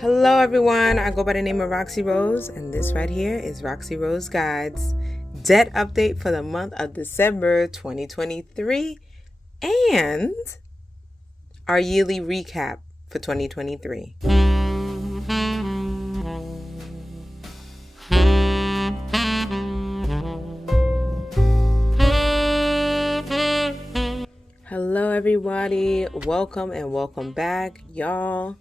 Hello everyone, I go by the name of Roxy Rose, and this right here is Roxy Rose Guides debt update for the month of December 2023 and our yearly recap for 2023. Hello everybody, welcome and welcome back, y'all.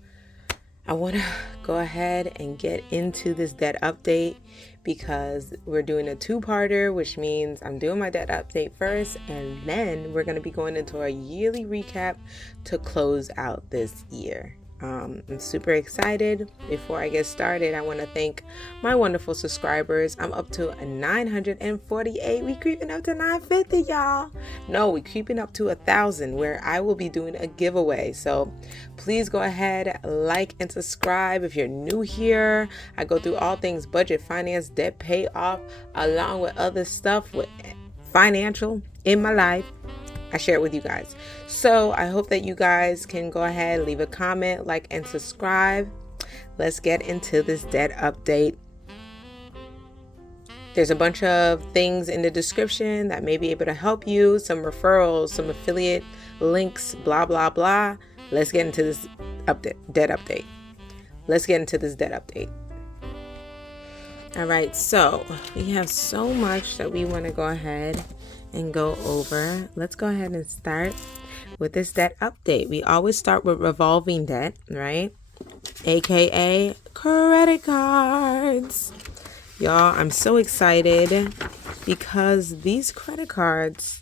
I want to go ahead and get into this debt update because we're doing a two-parter, which means I'm doing my debt update first, and then we're going to be going into our yearly recap to close out this year. I'm super excited. Before I get started, I want to thank my wonderful subscribers. I'm up to 948. We creeping up to 950, y'all. No, we creeping up to 1,000, where I will be doing a giveaway. So please go ahead, like and subscribe if you're new here. I go through all things budget, finance, debt payoff, along with other stuff with financial in my life. I share it with you guys. So I hope that you guys can go ahead, leave a comment, like, and subscribe. Let's get into this debt update. There's a bunch of things in the description that may be able to help you. Some referrals, some affiliate links, blah, blah, blah. Let's get into this debt update. Let's get into this debt update. All right, so we have so much that we want to go ahead and go over. Let's go ahead and start with this debt update. We always start with revolving debt, right? AKA credit cards. Y'all, I'm so excited because these credit cards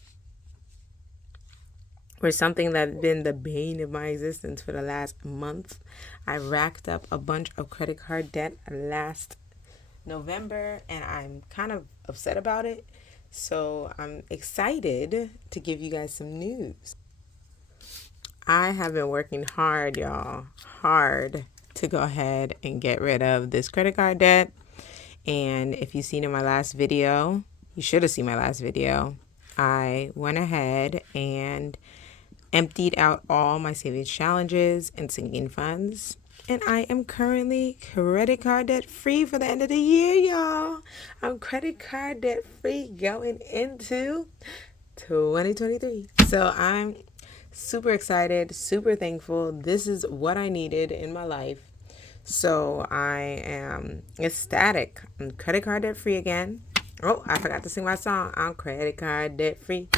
were something that's been the bane of my existence for the last month. I racked up a bunch of credit card debt last November, and I'm kind of upset about it. So I'm excited to give you guys some news. I have been working hard, y'all, hard to go ahead and get rid of this credit card debt. And if you've seen in my last video, you should have seen my last video. I went ahead and emptied out all my savings challenges and sinking funds. And I am currently credit card debt free for the end of the year, y'all. I'm credit card debt free going into 2023. So I'm super excited, super thankful. This is what I needed in my life. So I am ecstatic. I'm credit card debt free again. Oh, I forgot to sing my song. I'm credit card debt free.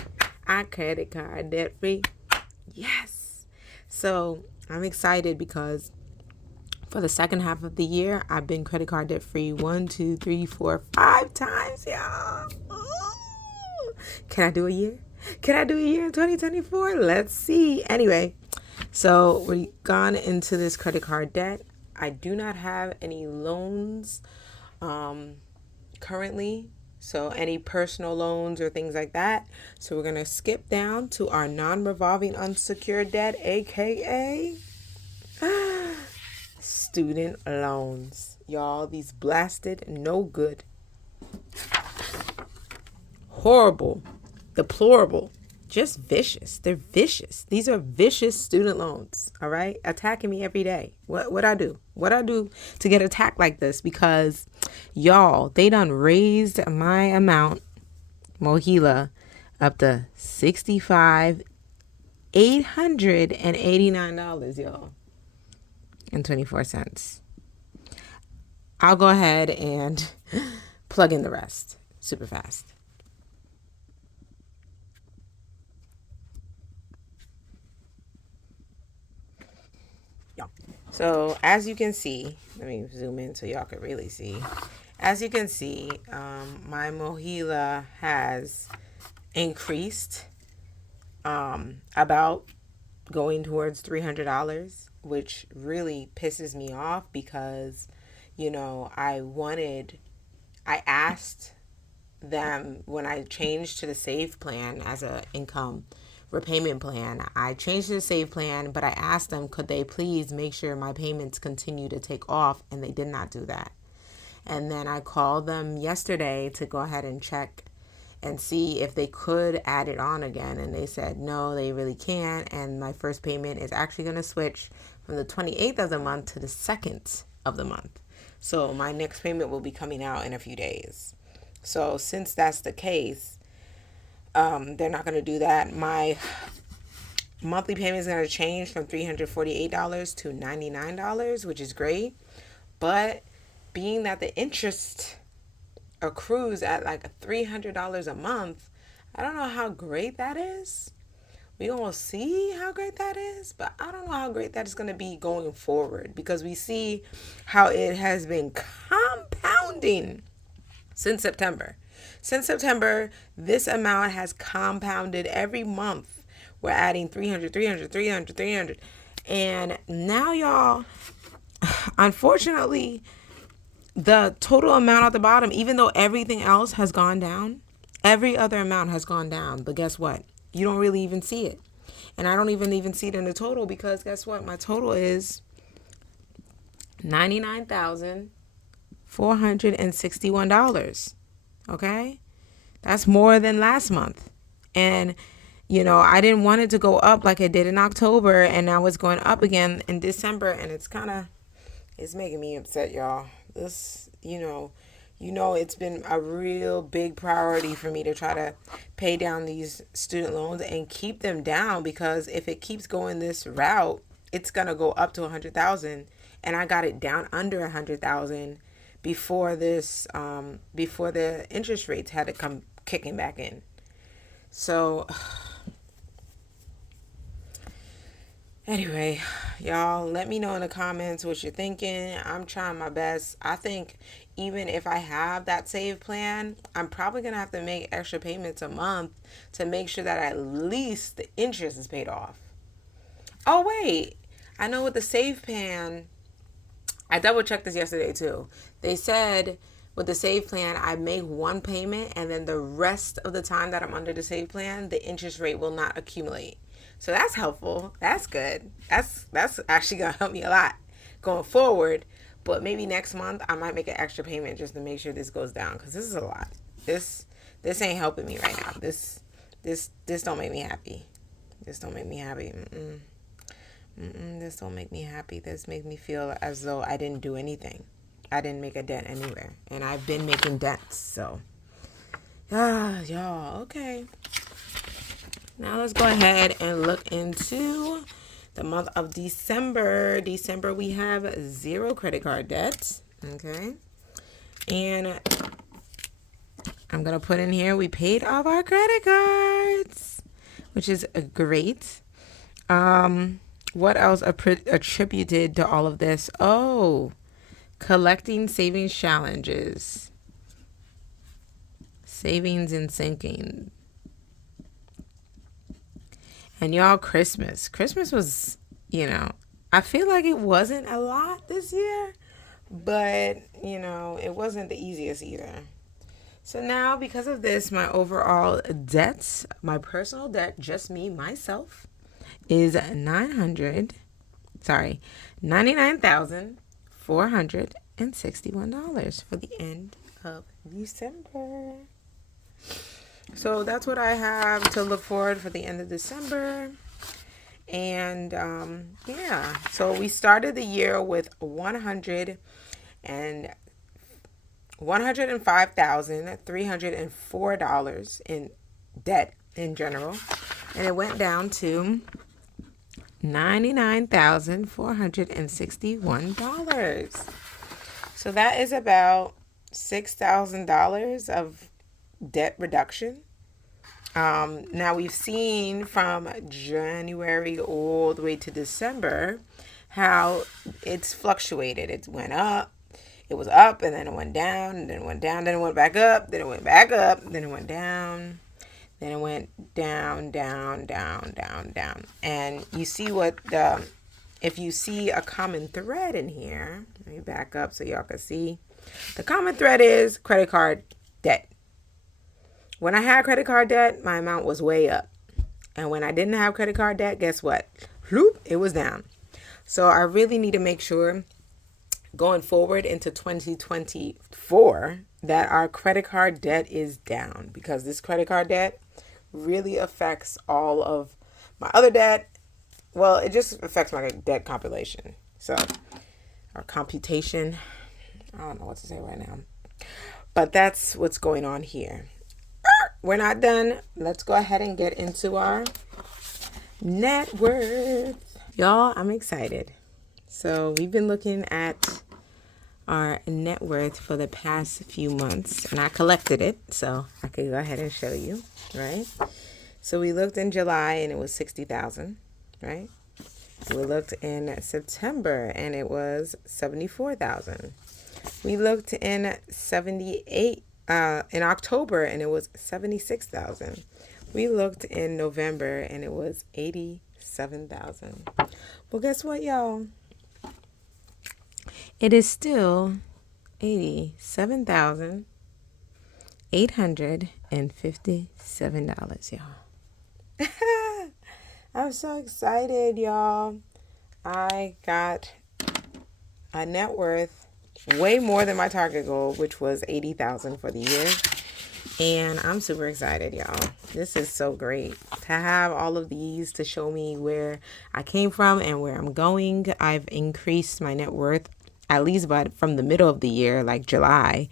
I'm credit card debt free. Yes. So I'm excited because for the second half of the year, I've been credit card debt free 5 times, y'all. Ooh. Can I do a year? Can I do a year in 2024? Let's see. Anyway, so we've gone into this credit card debt. I do not have any loans currently. So any personal loans or things like that. So we're going to skip down to our non-revolving unsecured debt, aka student loans. Y'all, these blasted, no good, horrible, deplorable, just vicious. They're vicious. These are vicious student loans, all right? Attacking me every day. What I do? What I do to get attacked like this? Because y'all, they done raised my amount, Mohila, up to $65,889, y'all, and 24 cents. I'll go ahead and plug in the rest super fast. So as you can see, let me zoom in so y'all can really see. As you can see, my Mohila has increased about going towards $300, which really pisses me off because, you know, I asked them when I changed to the save plan as a income repayment plan. I changed to the save plan, but I asked them, could they please make sure my payments continue to take off, and they did not do that. And then I called them yesterday to go ahead and check and see if they could add it on again, and they said no, they really can't, and my first payment is actually going to switch from the 28th of the month to the 2nd of the month. So my next payment will be coming out in a few days. So since that's the case, they're not going to do that. My monthly payment is going to change from $348 to $99, which is great. But being that the interest accrues at like $300 a month, I don't know how great that is. We gonna see how great that is, but I don't know how great that is gonna be going forward, because we see how it has been compounding since September. Since September, this amount has compounded every month. We're adding 300, 300, 300, 300. And now, y'all, unfortunately, the total amount at the bottom, even though everything else has gone down, every other amount has gone down. But guess what? You don't really even see it. And I don't even see it in the total, because guess what? My total is $99,461. Okay? That's more than last month. And, I didn't want it to go up like it did in October, and now it's going up again in December, and it's making me upset, y'all. This, it's been a real big priority for me to try to pay down these student loans and keep them down, because if it keeps going this route, it's going to go up to 100,000, and I got it down under 100,000 before before the interest rates had to come kicking back in. So anyway, y'all, let me know in the comments what you're thinking. I'm trying my best. I think even if I have that save plan, I'm probably going to have to make extra payments a month to make sure that at least the interest is paid off. Oh, wait. I know with the save plan, I double checked this yesterday too. They said with the save plan, I make one payment, and then the rest of the time that I'm under the save plan, the interest rate will not accumulate. So that's helpful. That's good. That's actually going to help me a lot going forward. But maybe next month I might make an extra payment just to make sure this goes down, because this is a lot. This ain't helping me right now. This don't make me happy. This don't make me happy. This don't make me happy. This makes me feel as though I didn't do anything. I didn't make a dent anywhere. And I've been making dents. So, y'all, okay. Now let's go ahead and look into the month of December. December, we have 0 credit card debt. Okay. And I'm going to put in here, we paid off our credit cards, which is great. What else attributed to all of this? Oh, collecting savings challenges. Savings and sinking. And y'all, Christmas was, I feel like it wasn't a lot this year, but, it wasn't the easiest either. So now, because of this, my overall debts, my personal debt, just me, myself, is $99,461 for the end of December. So that's what I have to look forward for the end of December. And so we started the year with $105,304 in debt in general, and it went down to $99,461. So that is about $6,000 of debt reduction. Now we've seen from January all the way to December how it's fluctuated. It went up, it was up, and then it went down, and then it went down, then it went back up, then it went back up, then it went down, then it went down, down, down, down, down. And you see if you see a common thread in here, let me back up so y'all can see. The common thread is credit card debt. When I had credit card debt, my amount was way up. And when I didn't have credit card debt, guess what? It was down. So I really need to make sure going forward into 2024 that our credit card debt is down, because this credit card debt really affects all of my other debt. Well, it just affects my debt compilation. So I or computation. I don't know what to say right now. But that's what's going on here. We're not done. Let's go ahead and get into our net worth. Y'all, I'm excited. So we've been looking at our net worth for the past few months, and I collected it, so I could go ahead and show you, right? So we looked in July and it was 60,000, right? We looked in September and it was 74,000. We looked in in October and it was 76,000. We looked in November and it was 87,000. Well, guess what, y'all? It is still $87,857, y'all. I'm so excited, y'all. I got a net worth way more than my target goal, which was 80,000 for the year. And I'm super excited, y'all. This is so great to have all of these to show me where I came from and where I'm going. I've increased my net worth at least from the middle of the year, like July,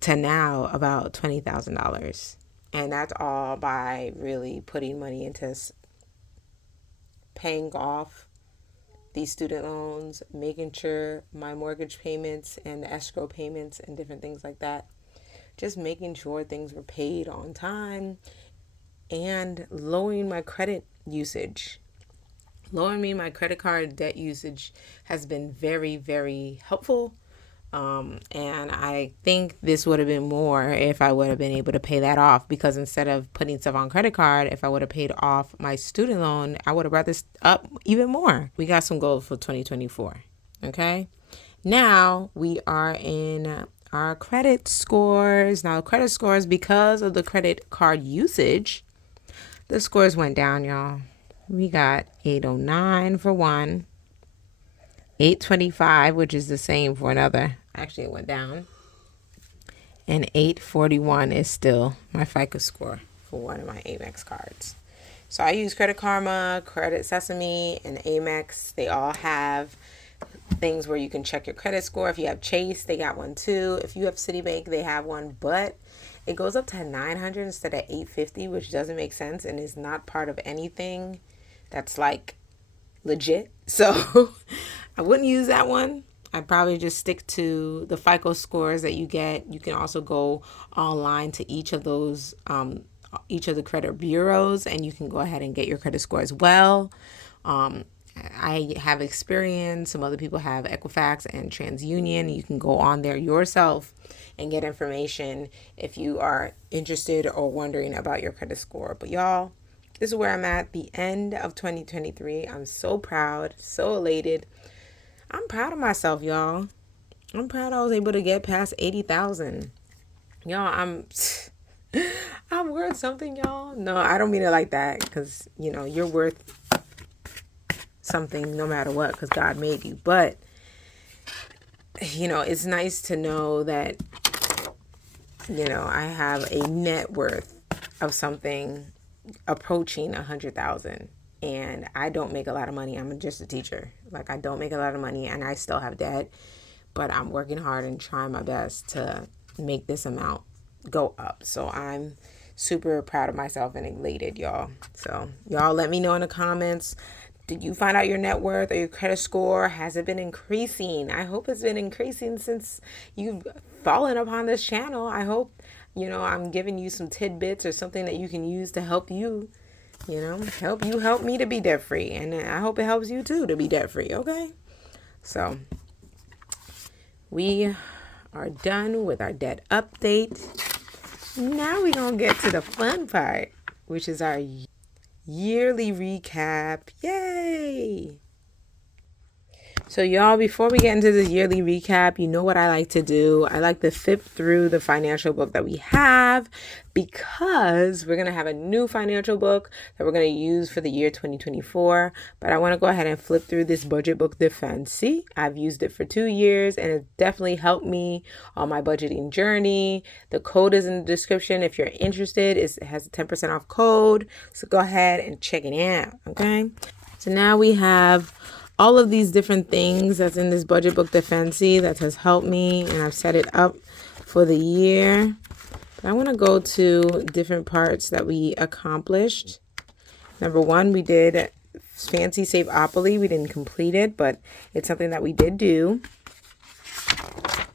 to now about $20,000. And that's all by really putting money into paying off these student loans, making sure my mortgage payments and escrow payments and different things like that, just making sure things were paid on time, and lowering my credit usage. Lowering my credit card debt usage has been very, very helpful. And I think this would have been more if I would have been able to pay that off, because instead of putting stuff on credit card, if I would have paid off my student loan, I would have brought this up even more. We got some goals for 2024. Okay. Now we are in our credit scores. Now, credit scores, because of the credit card usage, the scores went down, y'all. We got 809 for one, 825, which is the same for another. Actually, it went down. And 841 is still my FICO score for one of my Amex cards. So I use Credit Karma, Credit Sesame, and Amex. They all have things where you can check your credit score. If you have Chase, they got one too. If you have Citibank, they have one, but it goes up to 900 instead of 850, which doesn't make sense and is not part of anything that's like legit. So I wouldn't use that one. I'd probably just stick to the FICO scores that you get. You can also go online to each of those, each of the credit bureaus, and you can go ahead and get your credit score as well. I have Experian. Some other people have Equifax and TransUnion. You can go on there yourself and get information if you are interested or wondering about your credit score. But y'all, this is where I'm at, the end of 2023. I'm so proud, so elated. I'm proud of myself, y'all. I'm proud I was able to get past 80,000. Y'all, I'm worth something, y'all. No, I don't mean it like that, because, you know, you're worth something no matter what, because God made you. But, you know, it's nice to know that, you know, I have a net worth of something approaching 100,000, and I don't make a lot of money. I'm just a teacher. Like, I don't make a lot of money, and I still have debt, but I'm working hard and trying my best to make this amount go up. So I'm super proud of myself and elated, y'all. So y'all let me know in the comments, did you find out your net worth or your credit score? Has it been increasing? I hope it's been increasing since you've fallen upon this channel. I hope, you know, I'm giving you some tidbits or something that you can use to help you, you know, help me to be debt free. And I hope it helps you too to be debt free. Okay. So we are done with our debt update. Now we're going to get to the fun part, which is our yearly recap. Yay! So y'all, before we get into the yearly recap, you know what I like to do? I like to flip through the financial book that we have, because we're going to have a new financial book that we're going to use for the year 2024. But I want to go ahead and flip through this budget book, Defense. I've used it for 2 years, and it definitely helped me on my budgeting journey. The code is in the description. If you're interested, it has a 10% off code. So go ahead and check it out. Okay. So now we have all of these different things that's in this budget book that Fancy that has helped me, and I've set it up for the year. But I want to go to different parts that we accomplished. Number one, we did Fancy Saveopoly. We didn't complete it, but it's something that we did do.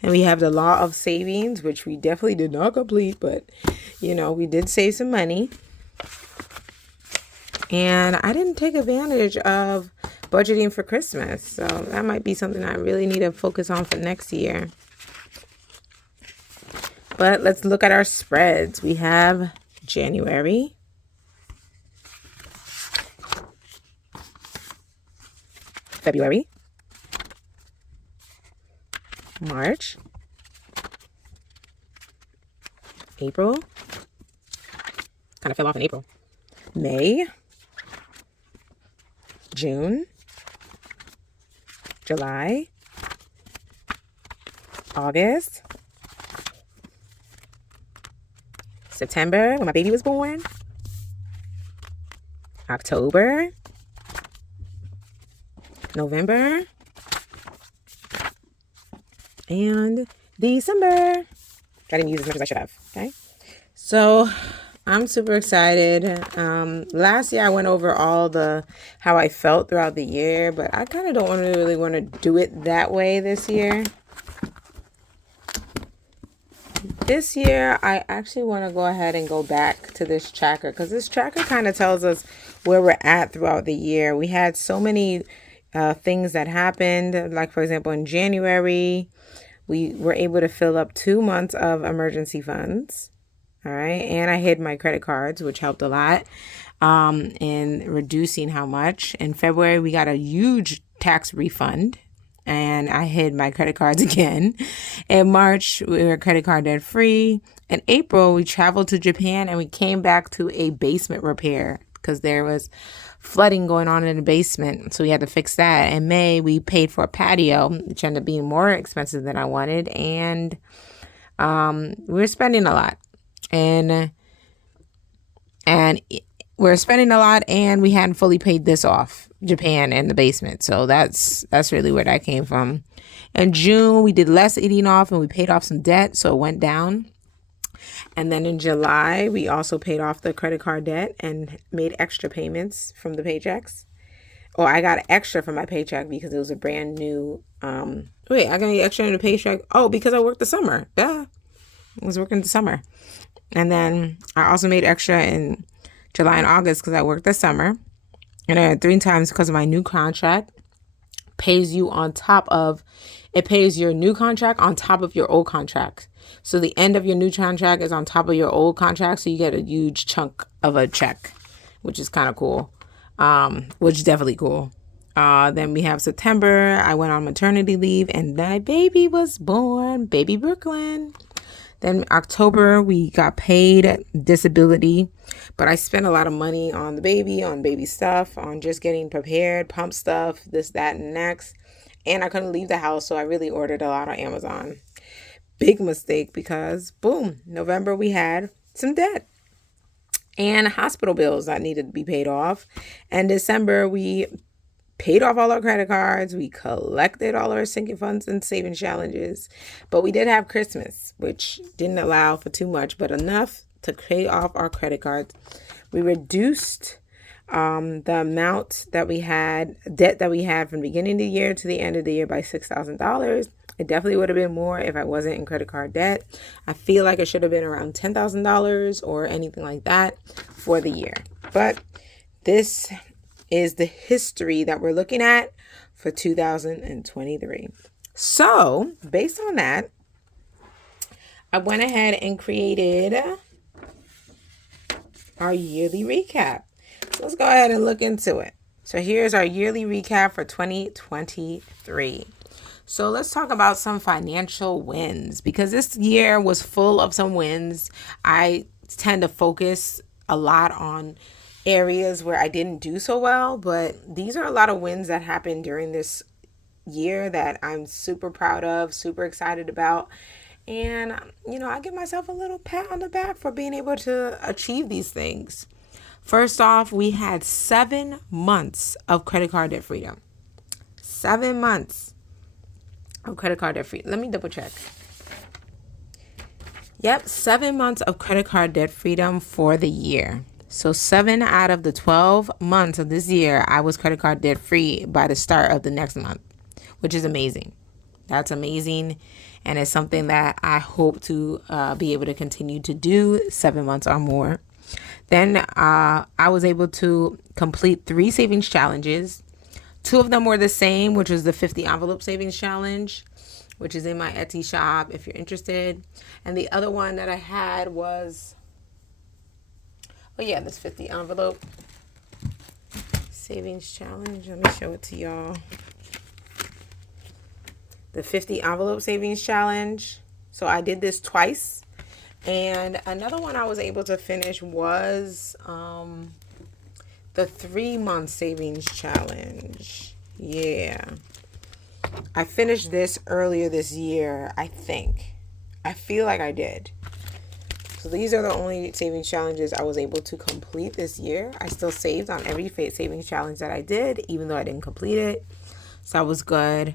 And we have the Law of Savings, which we definitely did not complete, but, you know, we did save some money. And I didn't take advantage of budgeting for Christmas. So that might be something I really need to focus on for next year. But let's look at our spreads. We have January, February, March, April, kind of fell off in April, May, June, July, August, September, when my baby was born, October, November, and December. I didn't use as much as I should have. Okay. So I'm super excited. Last year I went over all how I felt throughout the year, but I kind of don't really want to do it that way this year. This year, I actually want to go ahead and go back to this tracker because this tracker kind of tells us where we're at throughout the year. We had so many things that happened. Like, for example, in January, we were able to fill up 2 months of emergency funds. All right. And I hid my credit cards, which helped a lot in reducing how much. In February, we got a huge tax refund. And I hid my credit cards again. In March, we were credit card debt free. In April, we traveled to Japan and we came back to a basement repair because there was flooding going on in the basement. So we had to fix that. In May, we paid for a patio, which ended up being more expensive than I wanted. And we were spending a lot. And we're spending a lot and we hadn't fully paid this off, Japan and the basement. So that's really where that came from. In June, we did less eating off and we paid off some debt. So it went down. And then in July, we also paid off the credit card debt and made extra payments from the paychecks. Oh, I got extra from my paycheck because it was a brand new. I got extra in the paycheck. Oh, because I worked the summer. Duh. I was working the summer. And then I also made extra in July and August because I worked the summer. And then 3 times because of my new contract. Pays you on top of, it pays your new contract on top of your old contract. So the end of your new contract is on top of your old contract. So you get a huge chunk of a check, which is kind of cool. Which is definitely cool. Then we have September. I went on maternity leave and my baby was born, baby Brooklyn. Then October, we got paid disability, but I spent a lot of money on the baby, on baby stuff, on just getting prepared, pump stuff, this, that, and next. And I couldn't leave the house, so I really ordered a lot on Amazon. Big mistake because, boom, November we had some debt and hospital bills that needed to be paid off. And December, we paid off all our credit cards. We collected all our sinking funds and saving challenges. But we did have Christmas, which didn't allow for too much, but enough to pay off our credit cards. We reduced the amount that we had, debt that we had from the beginning of the year to the end of the year by $6,000. It definitely would have been more if I wasn't in credit card debt. I feel like it should have been around $10,000 or anything like that for the year. But this is the history that we're looking at for 2023. So based on that, I went ahead and created our yearly recap. So let's go ahead and look into it. So here's our yearly recap for 2023. So let's talk about some financial wins because this year was full of some wins. I tend to focus a lot on areas where I didn't do so well, but these are a lot of wins that happened during this year that I'm super proud of, super excited about. And, I give myself a little pat on the back for being able to achieve these things. First off, we had 7 months of credit card debt freedom. 7 months of credit card debt free. Let me double check. Yep, 7 months of credit card debt freedom for the year. So 7 out of the 12 months of this year, I was credit card debt free by the start of the next month, which is amazing. That's amazing. And it's something that I hope to be able to continue to do 7 months or more. Then I was able to complete 3 savings challenges. 2 of them were the same, which was the 50 envelope savings challenge, which is in my Etsy shop if you're interested. And the other one that I had was, this 50 envelope savings challenge. Let me show it to y'all. The 50 envelope savings challenge. So I did this twice. And another one I was able to finish was the 3-month savings challenge. Yeah. I finished this earlier this year, I think. I feel like I did. So these are the only savings challenges I was able to complete this year. I still saved on every savings challenge that I did, even though I didn't complete it. So that was good.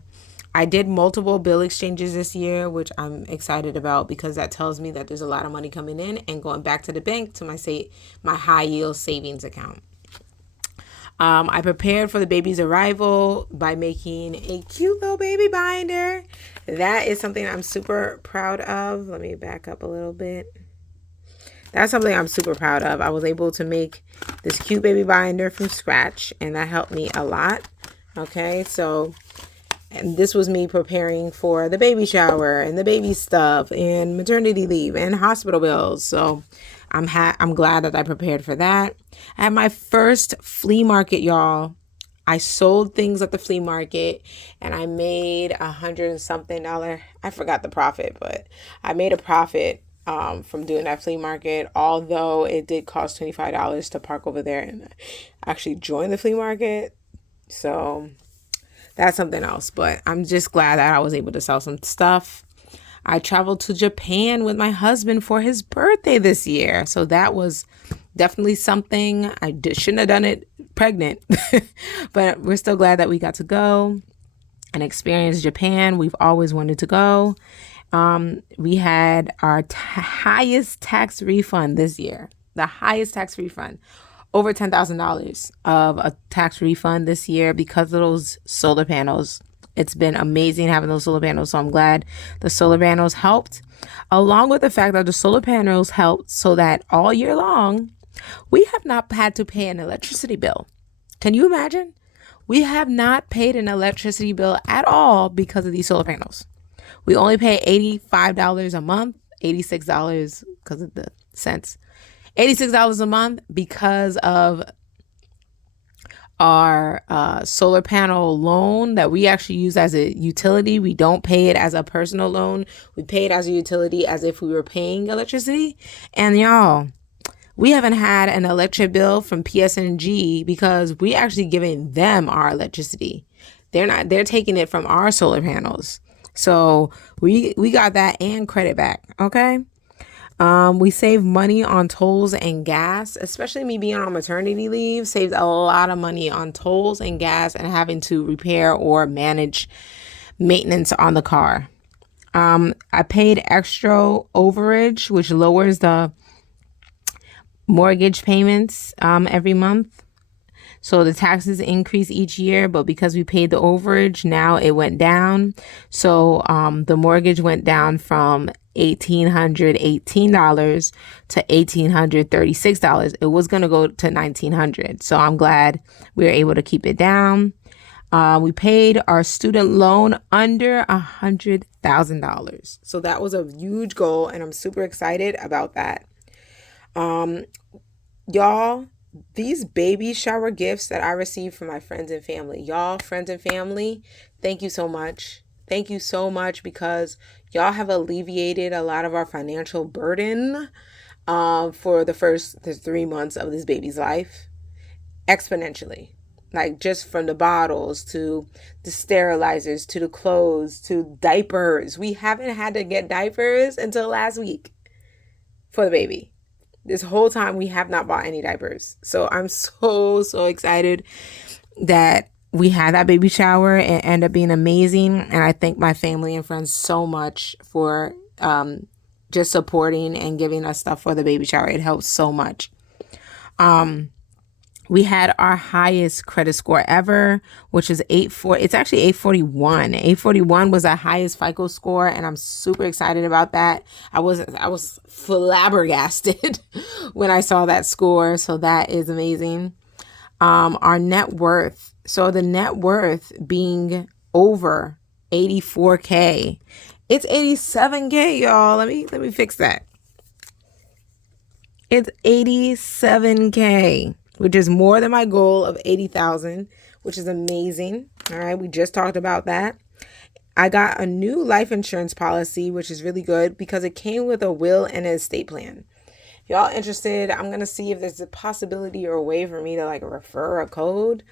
I did multiple bill exchanges this year, which I'm excited about because that tells me that there's a lot of money coming in and going back to the bank to my high yield savings account. I prepared for the baby's arrival by making a cute little baby binder. That is something I'm super proud of. Let me back up a little bit. That's something I'm super proud of. I was able to make this cute baby binder from scratch, and that helped me a lot. Okay, so and this was me preparing for the baby shower and the baby stuff and maternity leave and hospital bills. So I'm glad that I prepared for that. I had my first flea market, y'all. I sold things at the flea market and I made $100 and something. I forgot the profit, but I made a profit from doing that flea market, although it did cost $25 to park over there and actually join the flea market. So that's something else, but I'm just glad that I was able to sell some stuff. I traveled to Japan with my husband for his birthday this year. So that was definitely something. Shouldn't have done it pregnant, but we're still glad that we got to go and experience Japan. We've always wanted to go. We had our highest tax refund this year, the highest tax refund, over $10,000 of a tax refund this year because of those solar panels. It's been amazing having those solar panels. So I'm glad the solar panels helped, along with the fact that the solar panels helped so that all year long, we have not had to pay an electricity bill. Can you imagine? We have not paid an electricity bill at all because of these solar panels. We only pay $85 a month, $86 because of the cents, $86 a month because of our solar panel loan that we actually use as a utility. We don't pay it as a personal loan. We pay it as a utility as if we were paying electricity. And y'all, we haven't had an electric bill from PSNG because we actually giving them our electricity. They're taking it from our solar panels. So we got that and credit back. Okay. We save money on tolls and gas, especially me being on maternity leave, saved a lot of money on tolls and gas and having to repair or manage maintenance on the car. I paid extra overage, which lowers the mortgage payments every month. So the taxes increase each year, but because we paid the overage, now it went down. So the mortgage went down from $1,818 to $1,836. It was going to go to $1,900. So I'm glad we were able to keep it down. We paid our student loan under $100,000. So that was a huge goal, and I'm super excited about that. Y'all, these baby shower gifts that I received from my friends and family, y'all, friends and family, thank you so much. Thank you so much because y'all have alleviated a lot of our financial burden for the first 3 months of this baby's life exponentially. Like just from the bottles to the sterilizers to the clothes to diapers. We haven't had to get diapers until last week for the baby. This whole time we have not bought any diapers. So I'm so excited that we had that baby shower. It ended up being amazing. And I thank my family and friends so much for just supporting and giving us stuff for the baby shower. It helps so much. We had our highest credit score ever, which is 840. It's actually 841. 841 was our highest FICO score, and I'm super excited about that. I was flabbergasted when I saw that score, so that is amazing. Our net worth. So the net worth being over 84K. It's 87K, y'all. Let me fix that. It's 87K, which is more than my goal of 80,000, which is amazing. All right, we just talked about that. I got a new life insurance policy, which is really good because it came with a will and an estate plan. If y'all interested, I'm going to see if there's a possibility or a way for me to like refer a code.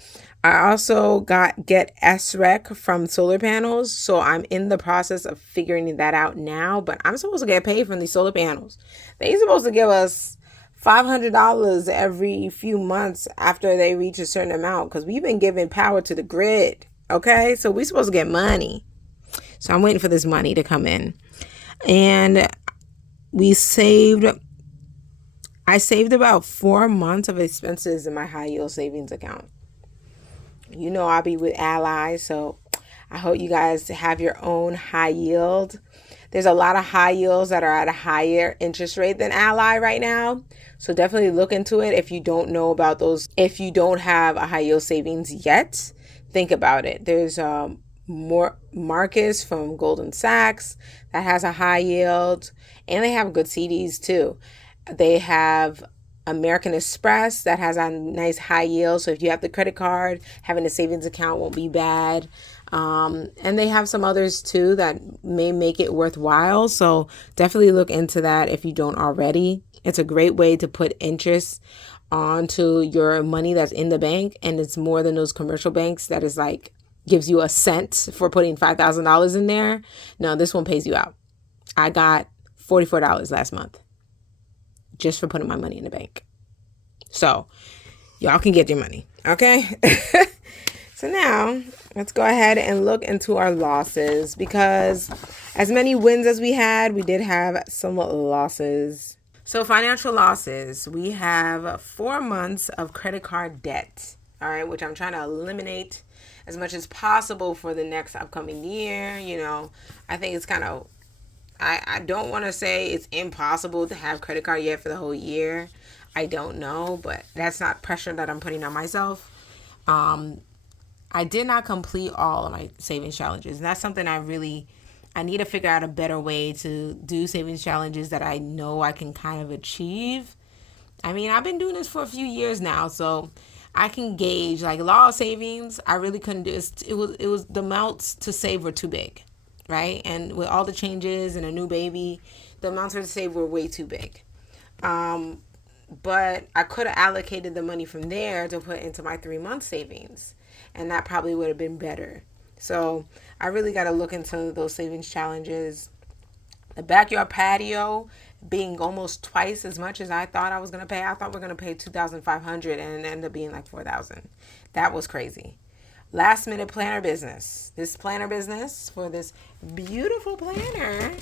I also get SREC from solar panels. So I'm in the process of figuring that out now, but I'm supposed to get paid from these solar panels. They're supposed to give us $500 every few months after they reach a certain amount because we've been giving power to the grid. Okay, so we're supposed to get money. So I'm waiting for this money to come in. And I saved about 4 months of expenses in my high yield savings account. You know, I'll be with Ally, so I hope you guys have your own high yield. There's a lot of high yields that are at a higher interest rate than Ally right now. So definitely look into it if you don't know about those. If you don't have a high yield savings yet, think about it. There's more Marcus from Goldman Sachs that has a high yield, and they have good CDs too. They have American Express that has a nice high yield. So if you have the credit card, having a savings account won't be bad. And they have some others too that may make it worthwhile. So definitely look into that if you don't already. It's a great way to put interest onto your money that's in the bank. And it's more than those commercial banks that is like gives you a cent for putting $5,000 in there. No, this one pays you out. I got $44 last month just for putting my money in the bank. So y'all can get your money. Okay. So now let's go ahead and look into our losses, because as many wins as we had, we did have some losses. So financial losses, we have 4 months of credit card debt. All right. Which I'm trying to eliminate as much as possible for the next upcoming year. You know, I think it's kind of, I don't want to say it's impossible to have credit card yet for the whole year. I don't know, but that's not pressure that I'm putting on myself. I did not complete all of my savings challenges. And that's something I need to figure out a better way to do savings challenges that I know I can kind of achieve. I mean, I've been doing this for a few years now, so I can gauge like law of savings. I really couldn't do it. It was the amounts to save were too big. Right? And with all the changes and a new baby, the amounts to save were way too big. But I could have allocated the money from there to put into my 3-month savings. And that probably would have been better. So I really got to look into those savings challenges. The backyard patio being almost twice as much as I thought I was going to pay. I thought we were going to pay $2,500 and it ended up being like $4,000. That was crazy. Last minute planner business. This planner business for this beautiful planner,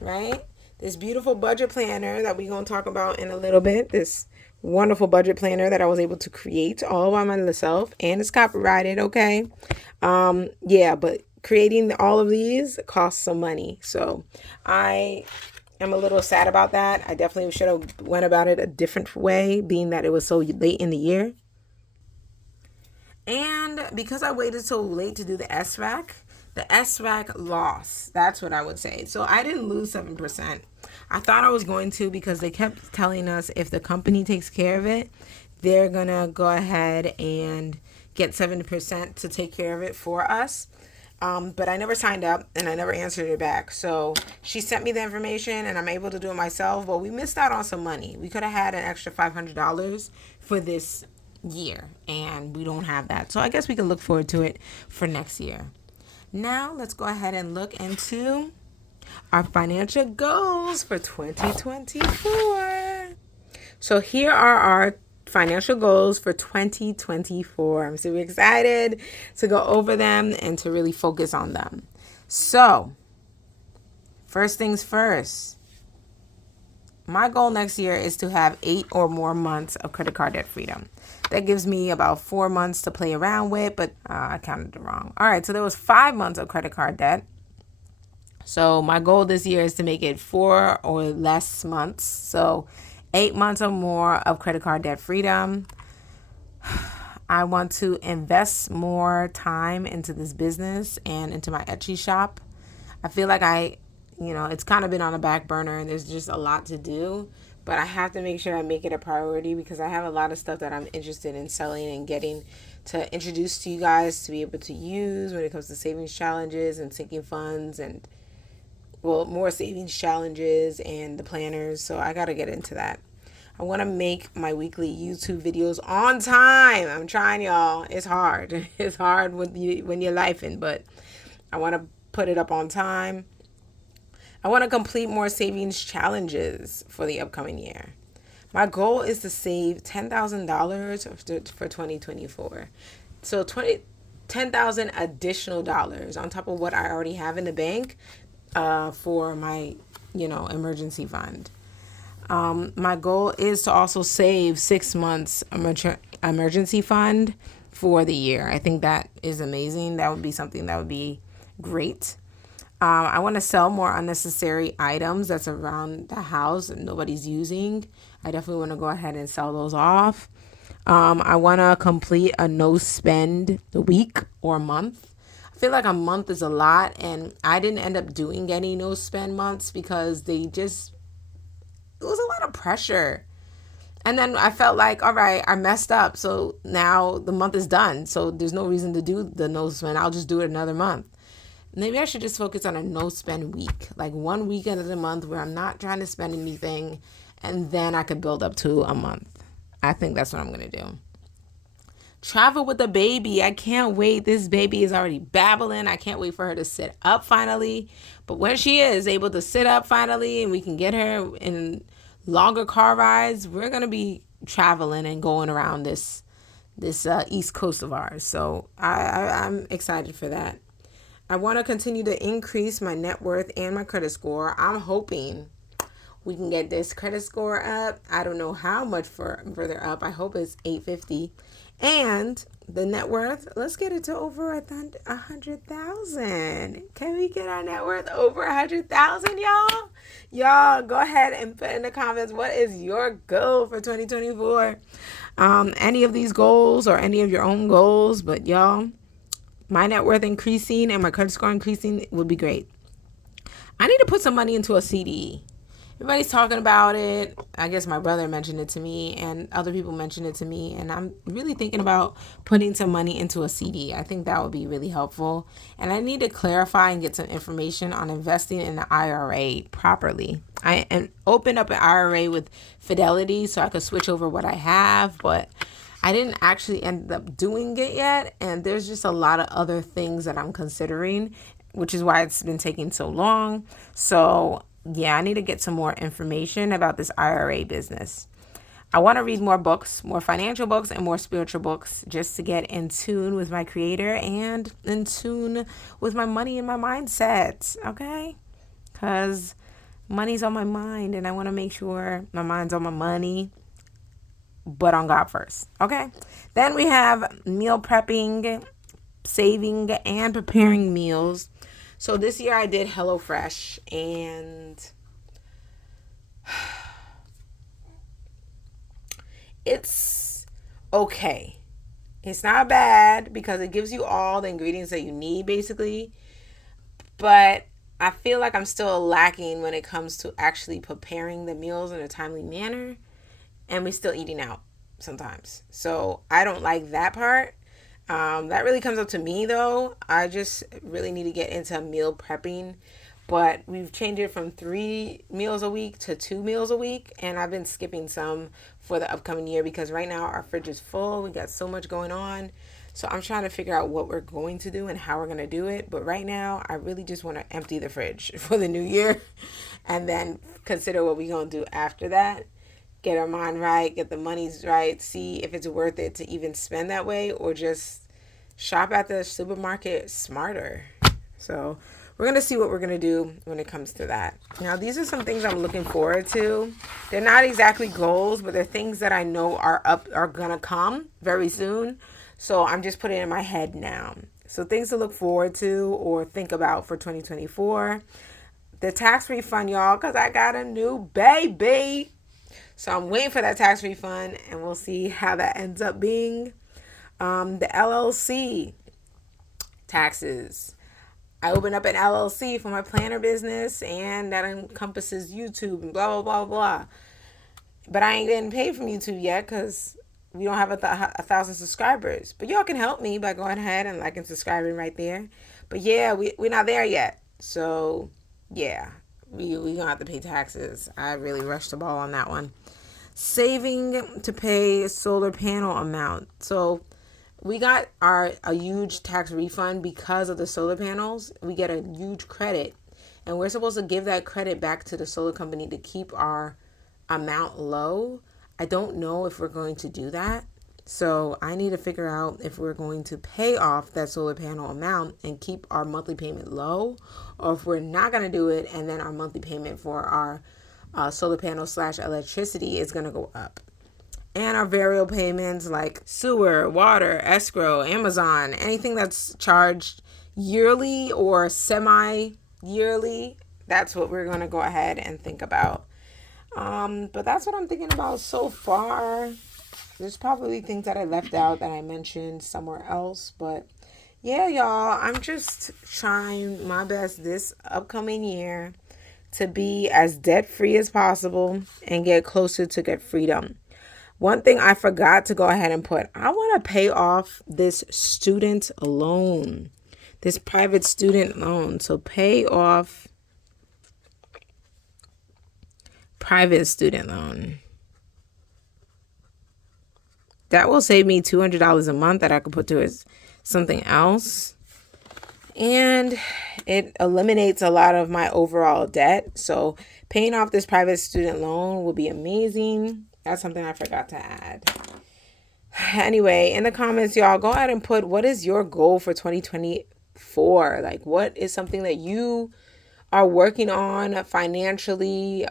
right? This beautiful budget planner that we're going to talk about in a little bit. This wonderful budget planner that I was able to create all by myself, and it's copyrighted, okay? Yeah, but creating all of these costs some money. So I am a little sad about that. I definitely should have went about it a different way, being that it was so late in the year. And because I waited so late to do the SRAC loss. That's what I would say. So I didn't lose 7%. I thought I was going to, because they kept telling us if the company takes care of it, they're going to go ahead and get 7% to take care of it for us. But I never signed up and I never answered it back. So she sent me the information and I'm able to do it myself. But we missed out on some money. We could have had an extra $500 for this year, and we don't have that. So I guess we can look forward to it for next year. Now let's go ahead and look into our financial goals for 2024. So here are our financial goals for 2024. I'm super excited to go over them and to really focus on them. So, first things first, my goal next year is to have 8 or more months of credit card debt freedom. That gives me about 4 months to play around with, but I counted it wrong. All right, so there was 5 months of credit card debt. So my goal this year is to make it 4 or less months. So 8 months or more of credit card debt freedom. I want to invest more time into this business and into my Etsy shop. I feel like it's kind of been on the back burner and there's just a lot to do. But I have to make sure I make it a priority because I have a lot of stuff that I'm interested in selling and getting to introduce to you guys to be able to use when it comes to savings challenges and sinking funds and more savings challenges and the planners. So I got to get into that. I want to make my weekly YouTube videos on time. I'm trying, y'all. It's hard. It's hard when you're lifing, but I want to put it up on time. I want to complete more savings challenges for the upcoming year. My goal is to save $10,000 for 2024. So $10,000 additional dollars on top of what I already have in the bank for my, emergency fund. My goal is to also save 6 months emergency fund for the year. I think that is amazing. That would be something that would be great. I want to sell more unnecessary items that's around the house that nobody's using. I definitely want to go ahead and sell those off. I want to complete a no spend week or month. I feel like a month is a lot, and I didn't end up doing any no spend months because it was a lot of pressure. And then I felt like, all right, I messed up. So now the month is done. So there's no reason to do the no spend. I'll just do it another month. Maybe I should just focus on a no spend week, like one weekend of the month where I'm not trying to spend anything, and then I could build up to a month. I think that's what I'm going to do. Travel with the baby. I can't wait. This baby is already babbling. I can't wait for her to sit up finally. But when she is able to sit up finally and we can get her in longer car rides, we're going to be traveling and going around this East Coast of ours. So I'm excited for that. I want to continue to increase my net worth and my credit score. I'm hoping we can get this credit score up. I don't know how much further up. I hope it's 850. And the net worth, let's get it to over 100,000. Can we get our net worth over 100,000, y'all? Y'all, go ahead and put in the comments, what is your goal for 2024? Any of these goals or any of your own goals, but y'all, my net worth increasing and my credit score increasing would be great. I need to put some money into a CD. Everybody's talking about it. I guess my brother mentioned it to me and other people mentioned it to me. And I'm really thinking about putting some money into a CD. I think that would be really helpful. And I need to clarify and get some information on investing in the IRA properly. I opened up an IRA with Fidelity so I could switch over what I have, but I didn't actually end up doing it yet. And there's just a lot of other things that I'm considering, which is why it's been taking so long. So yeah, I need to get some more information about this IRA business. I want to read more books, more financial books and more spiritual books just to get in tune with my creator and in tune with my money and my mindset, okay? Because money's on my mind and I want to make sure my mind's on my money, but on God first, okay? Then we have meal prepping, saving, and preparing meals. So this year I did HelloFresh and it's okay. It's not bad because it gives you all the ingredients that you need basically. But I feel like I'm still lacking when it comes to actually preparing the meals in a timely manner. And we're still eating out sometimes. So I don't like that part. That really comes up to me though. I just really need to get into meal prepping, but we've changed it from 3 meals a week to 2 meals a week. And I've been skipping some for the upcoming year because right now our fridge is full. We got so much going on. So I'm trying to figure out what we're going to do and how we're going to do it. But right now I really just want to empty the fridge for the new year and then consider what we're going to do after that. get our mind right, get the monies right, see if it's worth it to even spend that way, or just shop at the supermarket smarter. So we're going to see what we're going to do when it comes to that. Now, these are some things I'm looking forward to. They're not exactly goals, but they're things that I know are going to come very soon. So I'm just putting it in my head now. So things to look forward to or think about for 2024. The tax refund, y'all, because I got a new baby. So I'm waiting for that tax refund, and we'll see how that ends up being. The LLC taxes. I opened up an LLC for my planner business, and that encompasses YouTube and blah, blah, blah, blah. But I ain't getting paid from YouTube yet because we don't have 1,000 subscribers. But y'all can help me by going ahead and liking, subscribing right there. But yeah, we're not there yet. So yeah, we gonna have to pay taxes. I really rushed the ball on that one. Saving to pay solar panel amount. So we got a huge tax refund because of the solar panels. We get a huge credit, and we're supposed to give that credit back to the solar company to keep our amount low. I don't know if we're going to do that. So I need to figure out if we're going to pay off that solar panel amount and keep our monthly payment low, or if we're not going to do it and then our monthly payment for our solar panel / electricity is going to go up. And our variable payments like sewer, water, escrow, Amazon, anything that's charged yearly or semi-yearly, that's what we're going to go ahead and think about. But that's what I'm thinking about so far. There's probably things that I left out that I mentioned somewhere else. But yeah, y'all, I'm just trying my best this upcoming year to be as debt-free as possible and get closer to debt freedom. One thing I forgot to go ahead and put, I want to pay off this student loan, this private student loan. So pay off private student loan. That will save me $200 a month that I could put towards something else. And it eliminates a lot of my overall debt. So paying off this private student loan will be amazing. That's something I forgot to add. Anyway, in the comments, y'all, go ahead and put what is your goal for 2024? Like, what is something that you are working on financially?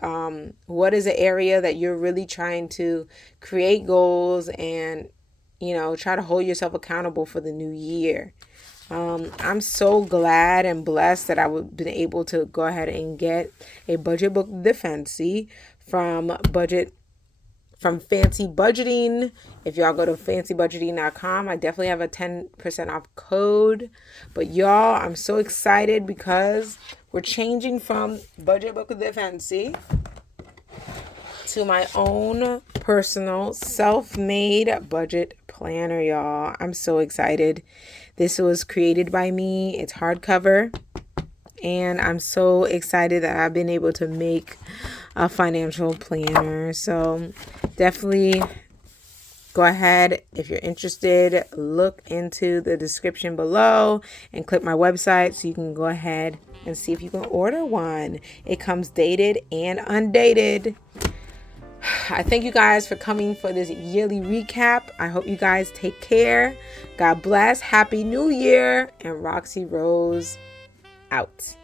What is an area that you're really trying to create goals and, try to hold yourself accountable for the new year? I'm so glad and blessed that I've been able to go ahead and get a budget book defense from Fancy Budgeting. If y'all go to fancybudgeting.com, I definitely have a 10% off code. But y'all, I'm so excited because we're changing from Budget Book of the Fancy to my own personal self-made budget planner, y'all. I'm so excited. This was created by me. It's hardcover. And I'm so excited that I've been able to make a financial planner. So definitely go ahead. If you're interested, look into the description below and click my website so you can go ahead and see if you can order one. It comes dated and undated. I thank you guys for coming for this yearly recap. I hope you guys take care. God bless. Happy New Year. And Roxy Rose out.